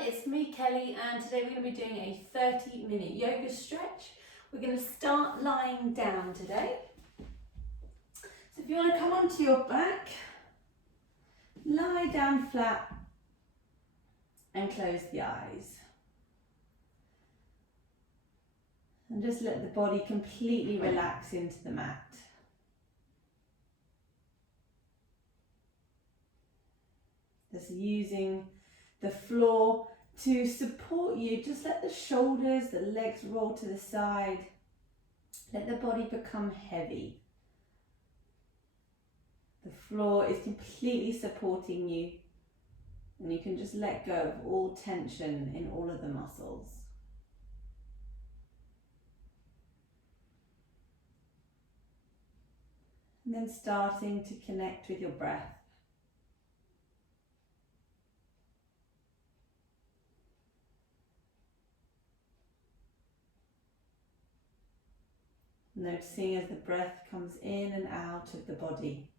it's me Kelly, and today we're going to be doing a 30-minute yoga stretch. We're going to start lying down today. So if you want to come onto your back, lie down flat and close the eyes. And just let the body completely relax into the mat. Just using the floor to support you. Just let the shoulders, the legs roll to the side. Let the body become heavy. The floor is completely supporting you, and you can just let go of all tension in all of the muscles. And then starting to connect with your breath. Noticing as the breath comes in and out of the body.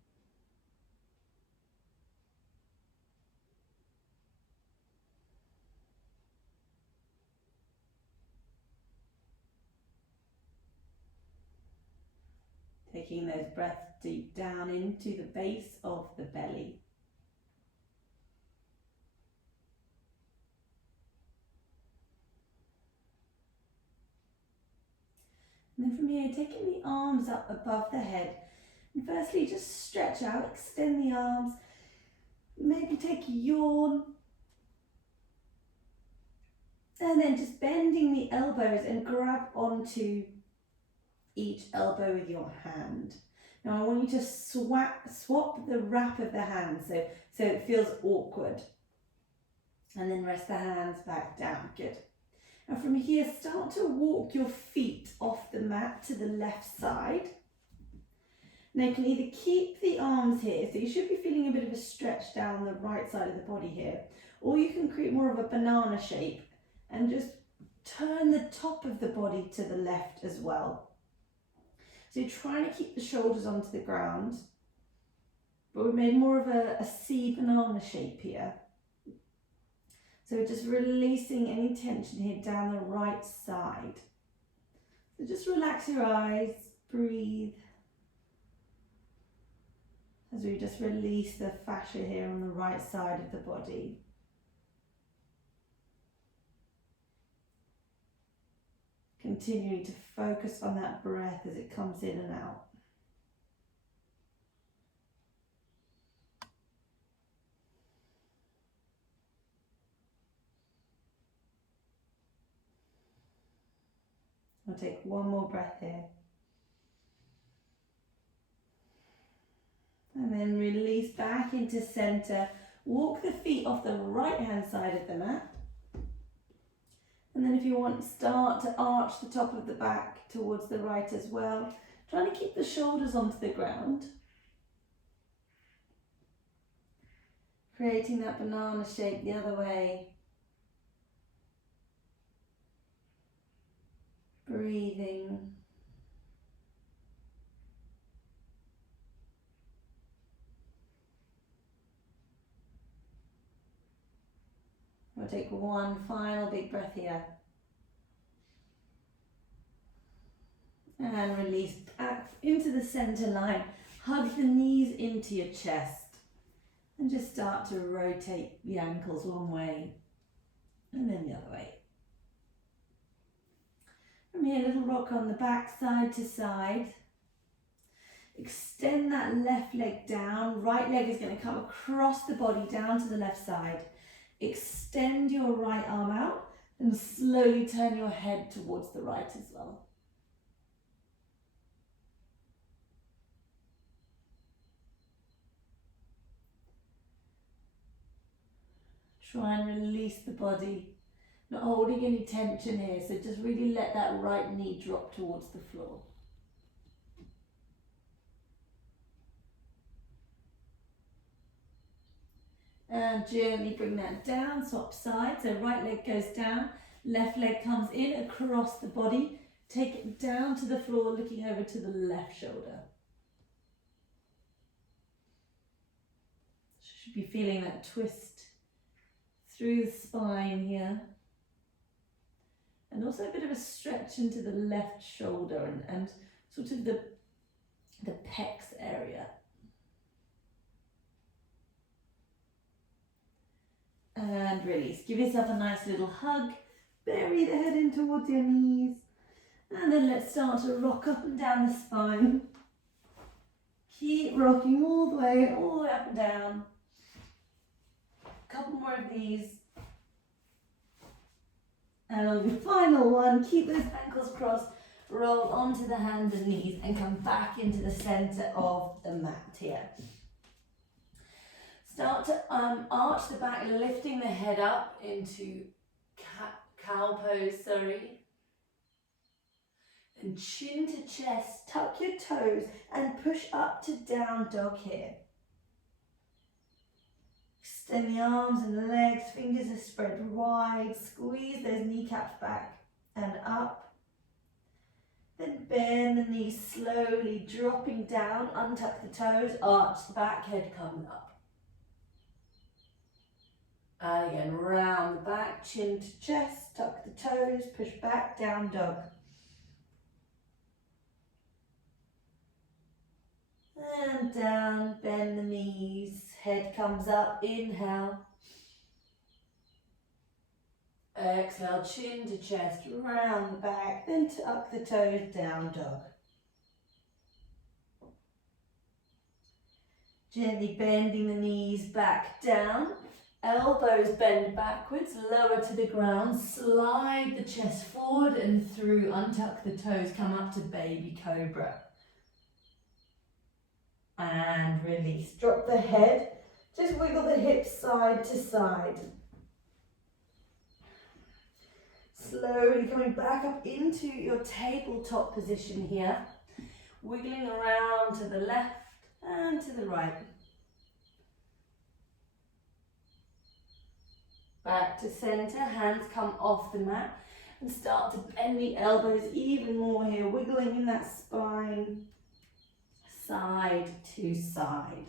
Taking those breaths deep down into the base of the belly. And then from here, taking the arms up above the head. And firstly, just stretch out, extend the arms. Maybe take a yawn. And then just bending the elbows and grab onto each elbow with your hand. Now I want you to swap the wrap of the hand so it feels awkward. And then rest the hands back down. Good. And from here, start to walk your feet off the mat to the left side. Now you can either keep the arms here, so you should be feeling a bit of a stretch down the right side of the body here, or you can create more of a banana shape and just turn the top of the body to the left as well. So you're trying to keep the shoulders onto the ground, but we've made more of a C banana shape here. So we're just releasing any tension here down the right side. So just relax your eyes, breathe. As we just release the fascia here on the right side of the body. Continuing to focus on that breath as it comes in and out. I'll take one more breath here. And then release back into center. Walk the feet off the right hand side of the mat. And then if you want, start to arch the top of the back towards the right as well. Trying to keep the shoulders onto the ground. Creating that banana shape the other way. Breathing. We'll take one final big breath here. And release back into the center line. Hug the knees into your chest. And just start to rotate the ankles one way and then the other way. From here, a little rock on the back, side to side. Extend that left leg down. Right leg is going to come across the body down to the left side. Extend your right arm out and slowly turn your head towards the right as well. Try and release the body. Not holding any tension here, so just really let that right knee drop towards the floor. And gently bring that down, swap sides. So right leg goes down, left leg comes in across the body. Take it down to the floor, looking over to the left shoulder. Should be feeling that twist through the spine here. And also a bit of a stretch into the left shoulder and sort of the pecs area. And release. Give yourself a nice little hug. Bury the head in towards your knees. And then let's start to rock up and down the spine. Keep rocking all the way up and down. A couple more of these. And on the final one, keep those ankles crossed, roll onto the hands and knees and come back into the center of the mat here. Start to arch the back, lifting the head up into cow pose, And chin to chest, tuck your toes and push up to down dog here. Extend the arms and the legs, fingers are spread wide, squeeze those kneecaps back and up. Then bend the knees slowly, dropping down, untuck the toes, arch the back, head comes up. And again, round the back, chin to chest, tuck the toes, push back, down dog. And down, bend the knees, head comes up, inhale. Exhale, chin to chest, round the back, then tuck the toes, down dog. Gently bending the knees back down. Elbows bend backwards, lower to the ground, slide the chest forward and through, untuck the toes, come up to baby cobra. And release. Drop the head, just wiggle the hips side to side. Slowly coming back up into your tabletop position here, wiggling around to the left and to the right. Back to center, hands come off the mat and start to bend the elbows even more here, wiggling in that spine, side to side.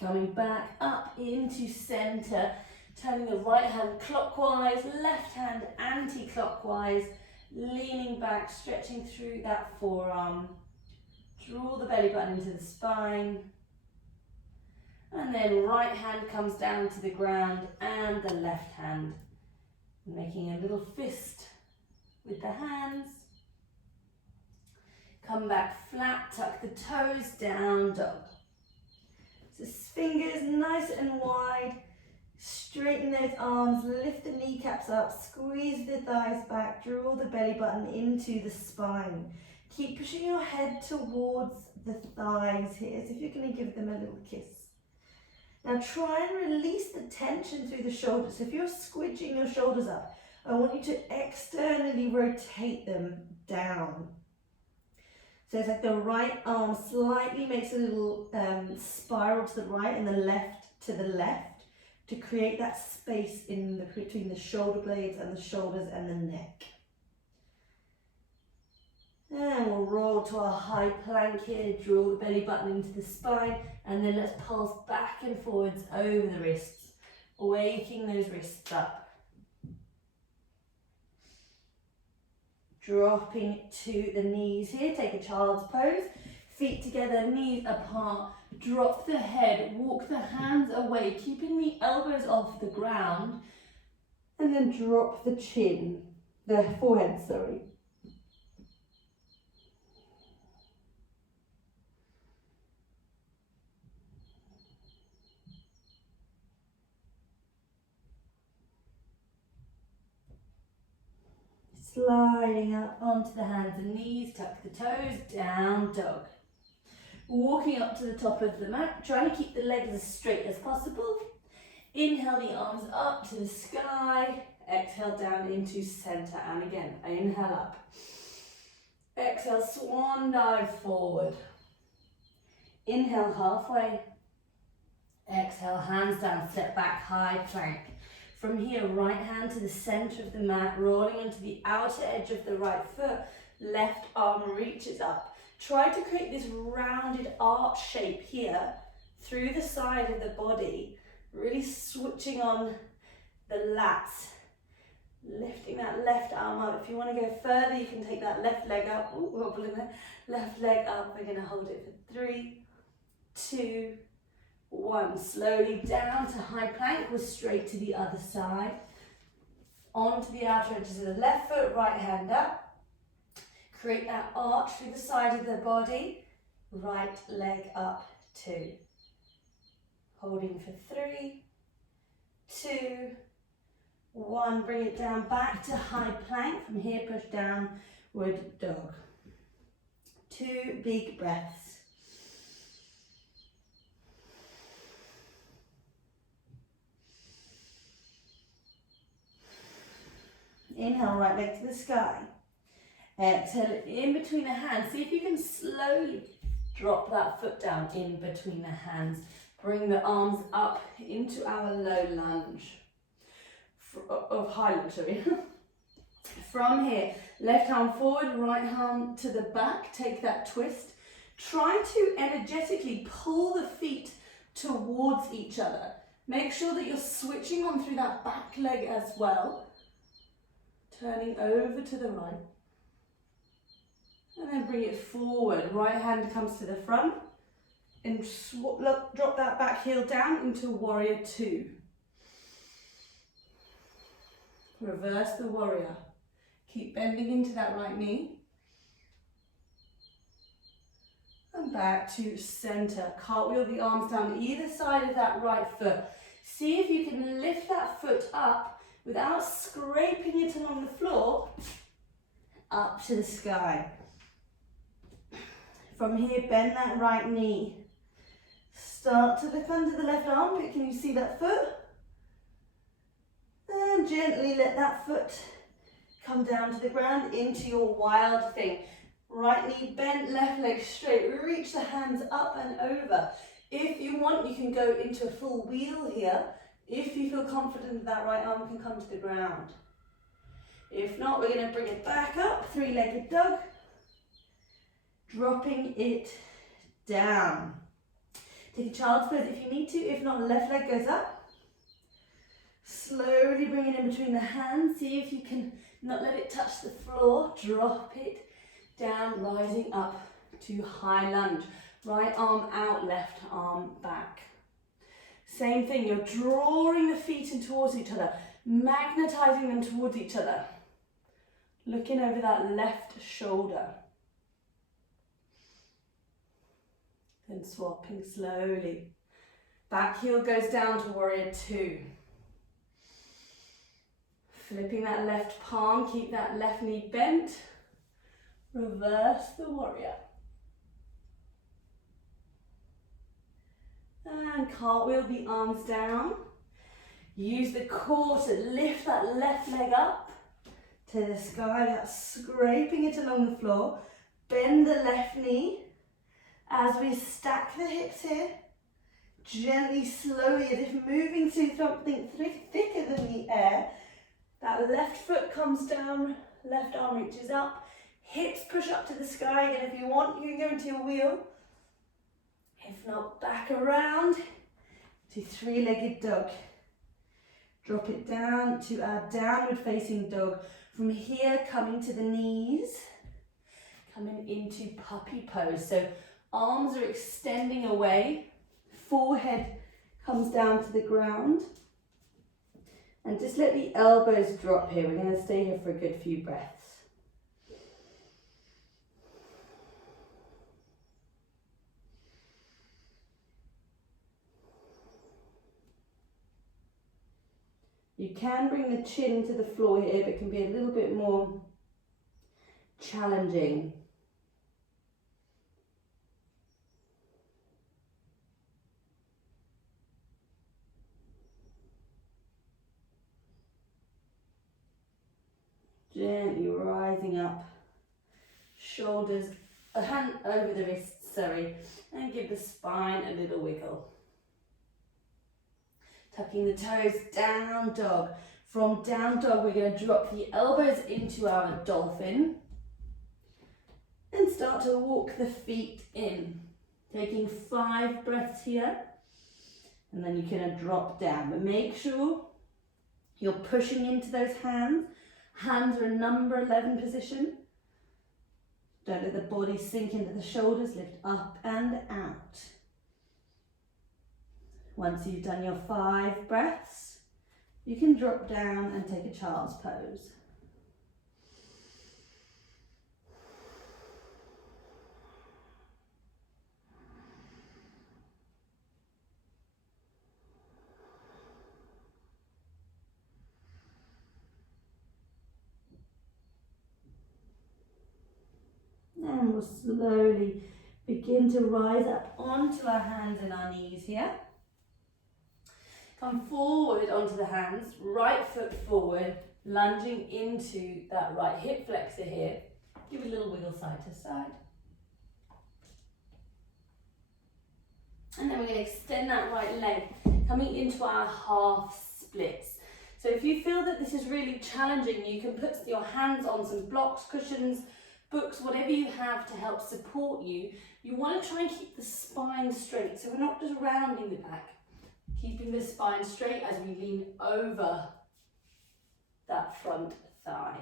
Coming back up into center, turning the right hand clockwise, left hand anti-clockwise, leaning back, stretching through that forearm. Draw the belly button into the spine. And then right hand comes down to the ground and the left hand. Making a little fist with the hands. Come back flat, tuck the toes, down dog. So fingers nice and wide. Straighten those arms, lift the kneecaps up, squeeze the thighs back, draw the belly button into the spine. Keep pushing your head towards the thighs here, so if you're going to give them a little kiss. Now try and release the tension through the shoulders. So if you're squidging your shoulders up, I want you to externally rotate them down. So it's like the right arm slightly makes a little spiral to the right and the left to the left to create that space between the shoulder blades and the shoulders and the neck. And we'll roll to our high plank here, draw the belly button into the spine, and then let's pulse back and forwards over the wrists, waking those wrists up. Dropping to the knees here, take a child's pose, feet together, knees apart, drop the head, walk the hands away, keeping the elbows off the ground, and then drop the chin, the forehead, sorry. Sliding up onto the hands and knees, tuck the toes, down dog. Walking up to the top of the mat, trying to keep the legs as straight as possible. Inhale the arms up to the sky, exhale down into center, and again, inhale up. Exhale, swan dive forward. Inhale halfway. Exhale, hands down, step back, high plank. From here, right hand to the center of the mat, rolling onto the outer edge of the right foot, left arm reaches up. Try to create this rounded arch shape here through the side of the body Really switching on the lats. Lifting that left arm up. If you want to go further, you can take that left leg up. Ooh, wobbling there. Left leg up. We're going to hold it for 3, 2, 1. Slowly down to high plank. We're straight to the other side. Onto the outer edges of the left foot, right hand up. Create that arch through the side of the body. Right leg up, 2. Holding for 3, 2, 1. Bring it down back to high plank. From here, push downward dog. 2 big breaths. Inhale, right leg to the sky. Exhale it in between the hands. See if you can slowly drop that foot down in between the hands. Bring the arms up into our low lunge. High lunge, sorry. From here, left arm forward, right arm to the back. Take that twist. Try to energetically pull the feet towards each other. Make sure that you're switching on through that back leg as well. Turning over to the right. And then bring it forward. Right hand comes to the front. And drop that back heel down into warrior 2. Reverse the warrior. Keep bending into that right knee. And back to center. Cartwheel the arms down either side of that right foot. See if you can lift that foot up without scraping it along the floor, up to the sky. From here, bend that right knee. Start to look under the left armpit. Can you see that foot? And gently let that foot come down to the ground into your wild thing. Right knee bent, left leg straight. Reach the hands up and over. If you want, you can go into a full wheel here. If you feel confident that right arm can come to the ground. If not, we're going to bring it back up, 3-legged dog. Dropping it down. Take a child's pose if you need to. If not, left leg goes up. Slowly bring it in between the hands. See if you can not let it touch the floor. Drop it down, rising up to high lunge. Right arm out, left arm back. Same thing, you're drawing the feet in towards each other, magnetizing them towards each other. Looking over that left shoulder. Then swapping slowly. Back heel goes down to warrior 2. Flipping that left palm, keep that left knee bent. Reverse the warrior. And cartwheel the arms down. Use the core to lift that left leg up to the sky without scraping it along the floor. Bend the left knee as we stack the hips here. Gently, slowly, as if moving through something thicker than the air. That left foot comes down, left arm reaches up. Hips push up to the sky again. If you want, you can go into your wheel. If not, back around to 3-legged dog. Drop it down to our downward facing dog. From here, coming to the knees, coming into puppy pose. So arms are extending away, forehead comes down to the ground. And just let the elbows drop here. We're going to stay here for a good few breaths. You can bring the chin to the floor here, but it can be a little bit more challenging. Gently rising up, shoulders, a hand over the wrists, and give the spine a little wiggle. Tucking the toes, down dog. From down dog, we're going to drop the elbows into our dolphin and start to walk the feet in. Taking 5 breaths here. And then you can drop down, but make sure you're pushing into those hands. Hands are a number 11 position. Don't let the body sink into the shoulders, lift up and out. Once you've done your 5 breaths, you can drop down and take a child's pose. And we'll slowly begin to rise up onto our hands and our knees here. Come forward onto the hands, right foot forward, lunging into that right hip flexor here. Give it a little wiggle side to side. And then we're going to extend that right leg, coming into our half splits. So if you feel that this is really challenging, you can put your hands on some blocks, cushions, books, whatever you have to help support you. You want to try and keep the spine straight, so we're not just rounding the back. Keeping the spine straight as we lean over that front thigh.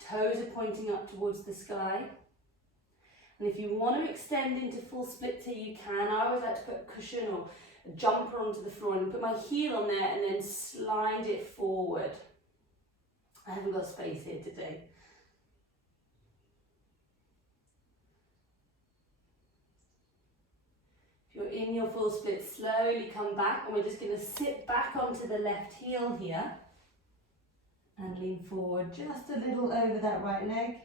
Toes are pointing up towards the sky. And if you want to extend into full splits here, you can. I always like to put a cushion or a jumper onto the floor and put my heel on there and then slide it forward. I haven't got space here today. If you're in your full split, slowly come back, and we're just going to sit back onto the left heel here and lean forward just a little over that right leg.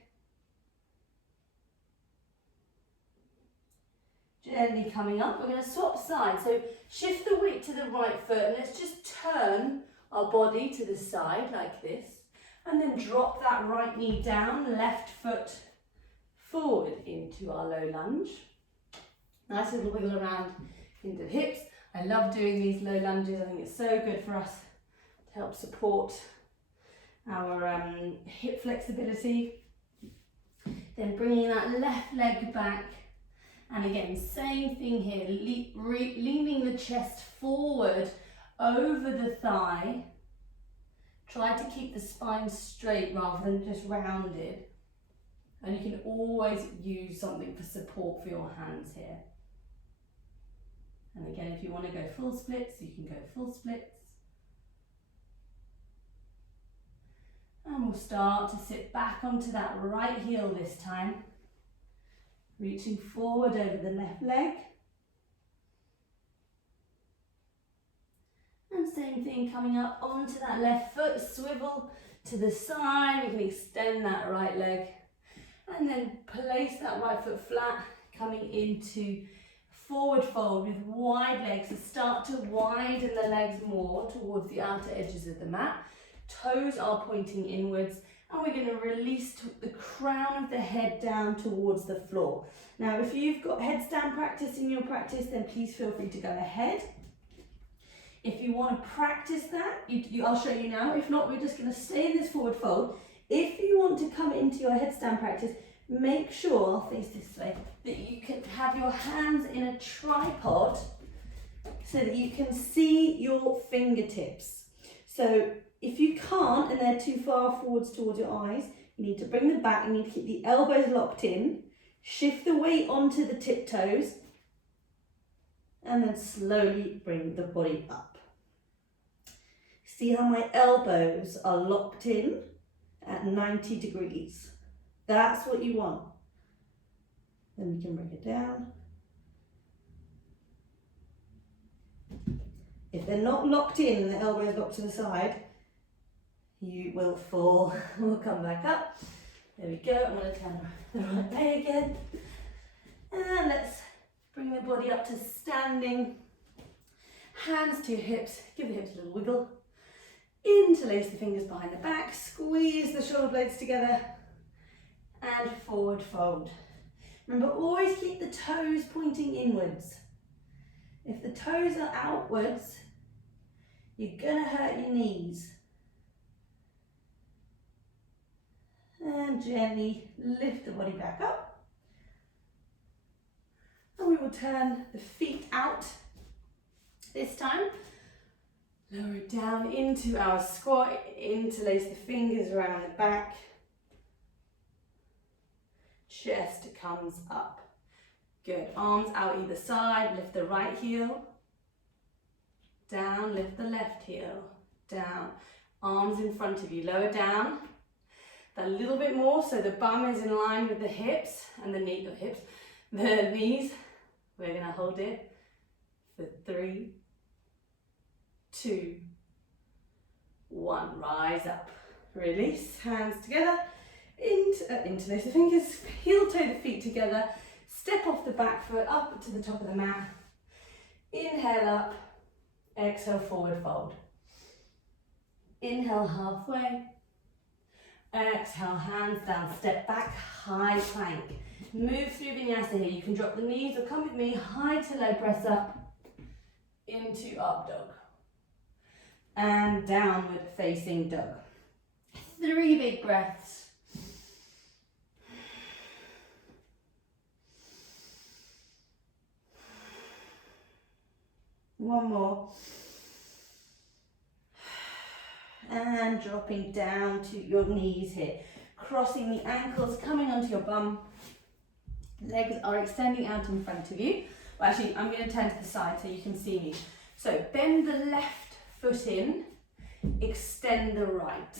Gently coming up, we're going to swap sides. So shift the weight to the right foot and let's just turn our body to the side like this. And then drop that right knee down, left foot forward into our low lunge. Nice little wiggle around into the hips. I love doing these low lunges. I think it's so good for us to help support our hip flexibility. Then bringing that left leg back. And again, same thing here, leaning the chest forward over the thigh. Try to keep the spine straight rather than just rounded. And you can always use something for support for your hands here. And again, if you want to go full splits, you can go full splits. And we'll start to sit back onto that right heel this time. Reaching forward over the left leg. And same thing, coming up onto that left foot, swivel to the side. We can extend that right leg. And then place that right foot flat, coming into forward fold with wide legs. So start to widen the legs more towards the outer edges of the mat. Toes are pointing inwards. And we're going to release the crown of the head down towards the floor. Now, if you've got headstand practice in your practice, then please feel free to go ahead. If you want to practice that, I'll show you now. If not, we're just going to stay in this forward fold. If you want to come into your headstand practice, make sure, I'll face this way, that you can have your hands in a tripod so that you can see your fingertips. So if you can't and they're too far forwards towards your eyes, you need to bring them back. You need to keep the elbows locked in, shift the weight onto the tiptoes, and then slowly bring the body up. See how my elbows are locked in at 90 degrees. That's what you want. Then we can bring it down. If they're not locked in and the elbows locked to the side, you will fall. We'll come back up. There we go. I'm going to turn the right leg again. And let's bring the body up to standing. Hands to your hips. Give the hips a little wiggle. Interlace the fingers behind the back. Squeeze the shoulder blades together. And forward fold. Remember, always keep the toes pointing inwards. If the toes are outwards, you're going to hurt your knees. And gently lift the body back up. And we will turn the feet out This time, lower it down into our squat, interlace the fingers around the back. Chest comes up. Good, arms out either side, lift the right heel. Down, lift the left heel. Down, arms in front of you, lower down. A little bit more so the bum is in line with the hips and the knees. We're going to hold it for 3, 2, 1. Rise up. Release. Hands together. Interlace the fingers. Heel toe the feet together. Step off the back foot up to the top of the mat. Inhale up. Exhale, forward fold. Inhale halfway. Exhale, hands down, step back, high plank. Move through vinyasa here. You can drop the knees or come with me, high to low, press up into up dog. And downward facing dog. 3 big breaths. One more. And dropping down to your knees here. Crossing the ankles, coming onto your bum. Legs are extending out in front of you. Well, actually, I'm going to turn to the side so you can see me. So bend the left foot in, extend the right.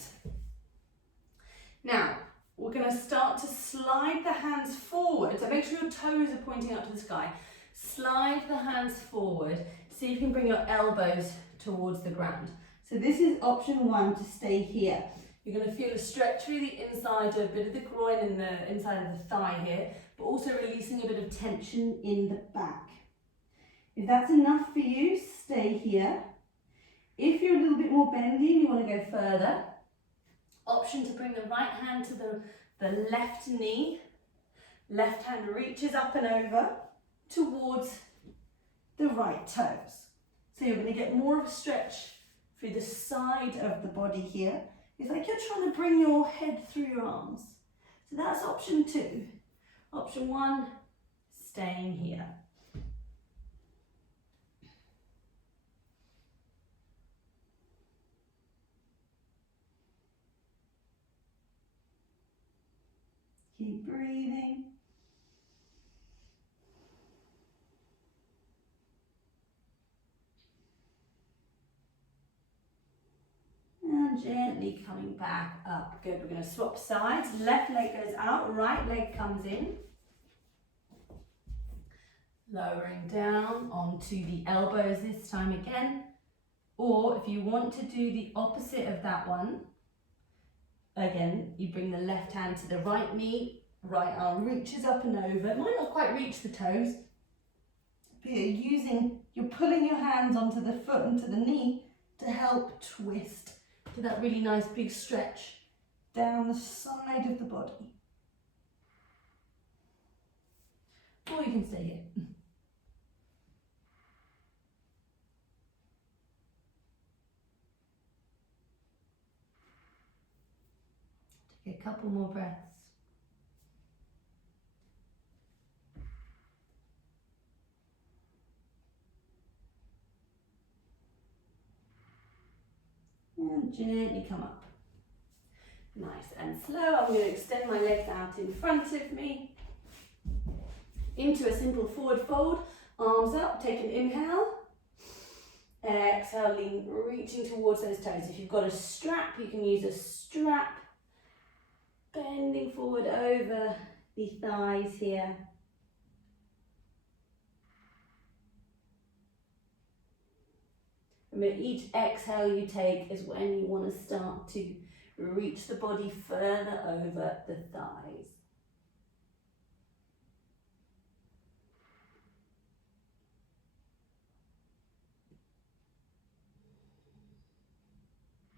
Now, we're going to start to slide the hands forward. So make sure your toes are pointing up to the sky. Slide the hands forward. See if you can bring your elbows towards the ground. So this is option 1, to stay here. You're going to feel a stretch through the inside, a bit of the groin and the inside of the thigh here, but also releasing a bit of tension in the back. If that's enough for you, stay here. If you're a little bit more bendy and you want to go further, option to bring the right hand to the left knee. Left hand reaches up and over towards the right toes. So you're going to get more of a stretch through the side of the body here. It's like you're trying to bring your head through your arms. So that's option 2. Option 1, staying here. Keep breathing. And gently coming back up. Good, we're going to swap sides. Left leg goes out, right leg comes in. Lowering down onto the elbows this time again. Or if you want to do the opposite of that one, again, you bring the left hand to the right knee, right arm reaches up and over. It might not quite reach the toes, but you're pulling your hands onto the foot and to the knee to help twist to that really nice big stretch down the side of the body. Or you can stay here. Take a couple more breaths. And gently come up. Nice and slow. I'm going to extend my legs out in front of me. Into a simple forward fold. Arms up. Take an inhale. Exhale, reaching towards those toes. If you've got a strap, you can use a strap. Bending forward over the thighs here. Remember, each exhale you take is when you want to start to reach the body further over the thighs.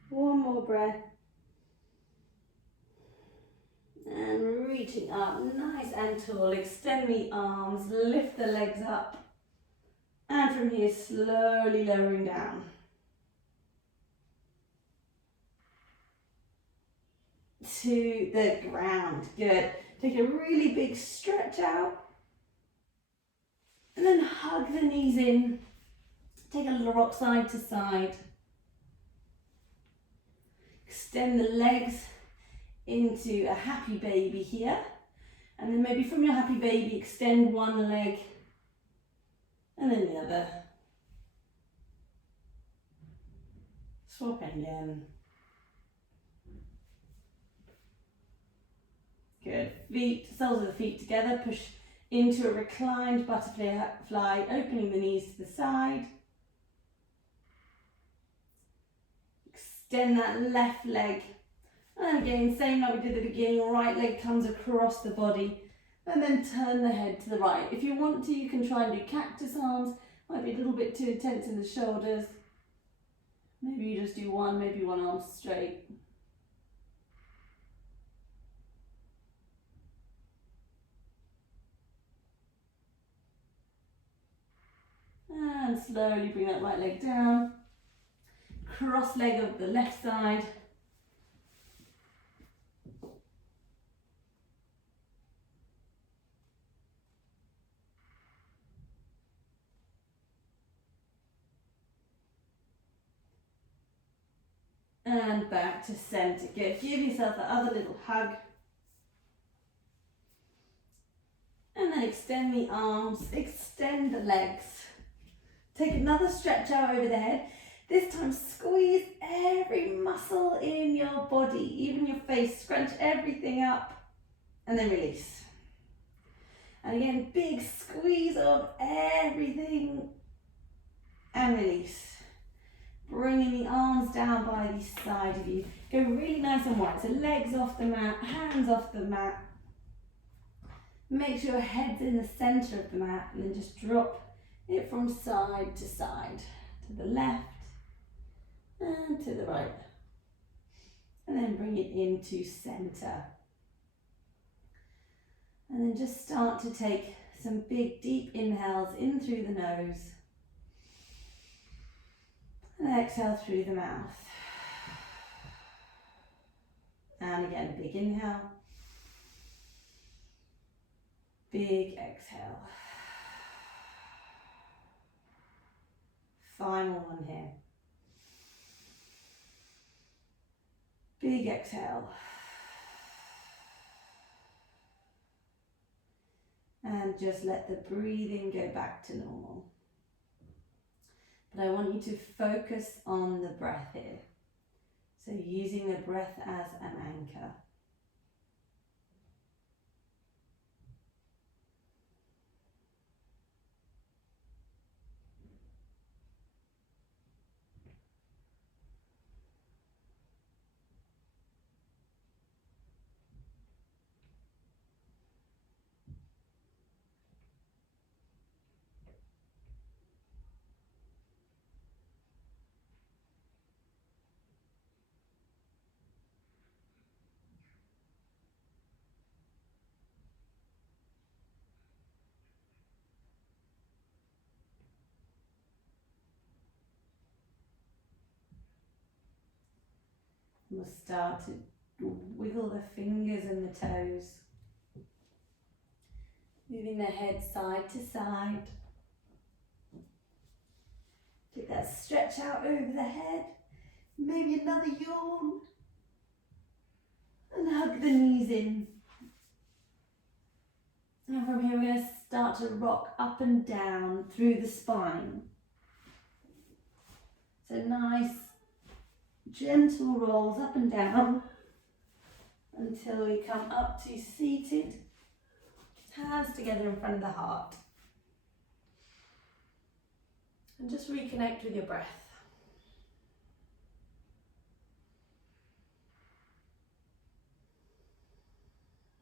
One more breath. And reaching up, nice and tall. Extend the arms, lift the legs up. And from here, slowly lowering down. To the ground. Good. Take a really big stretch out. And then hug the knees in Take a little rock side to side. Extend the legs into a happy baby here. And then maybe from your happy baby, extend one leg and then the other. Swap again. Good. Feet, soles of the feet together. Push into a reclined butterfly, opening the knees to the side. Extend that left leg. And again, same like we did at the beginning, right leg comes across the body. And then turn the head to the right. If you want to, you can try and do cactus arms. Might be a little bit too intense in the shoulders. Maybe you just do one, maybe one arm straight. And slowly bring that right leg down. Cross leg of the left side. And back to centre. Good. Give yourself that other little hug. And then extend the arms, extend the legs. Take another stretch out over the head. This time squeeze every muscle in your body, even your face. Scrunch everything up and then release. And again, big squeeze of everything and release. Bringing the arms down by the side of you. Go really nice and wide. So legs off the mat, hands off the mat. Make sure your head's in the centre of the mat and then just drop it from side to side. To the left and to the right. And then bring it into centre. And then just start to take some big deep inhales in through the nose. And exhale through the mouth. And again, a big inhale. Big exhale. Final one here. Big exhale. And just let the breathing go back to normal. But I want you to focus on the breath here. So using the breath as an anchor. We'll start to wiggle the fingers and the toes. Moving the head side to side. Take that stretch out over the head. Maybe another yawn. And hug the knees in. And from here we're going to start to rock up and down through the spine. So nice gentle rolls up and down until we come up to seated. Hands together in front of the heart. And just reconnect with your breath.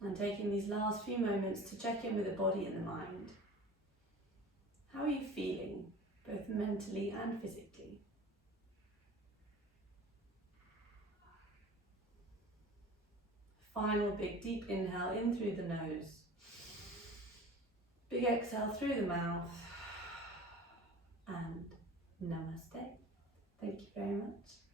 And taking these last few moments to check in with the body and the mind. How are you feeling, both mentally and physically? Final big deep inhale in through the nose. Big exhale through the mouth. And namaste. Thank you very much.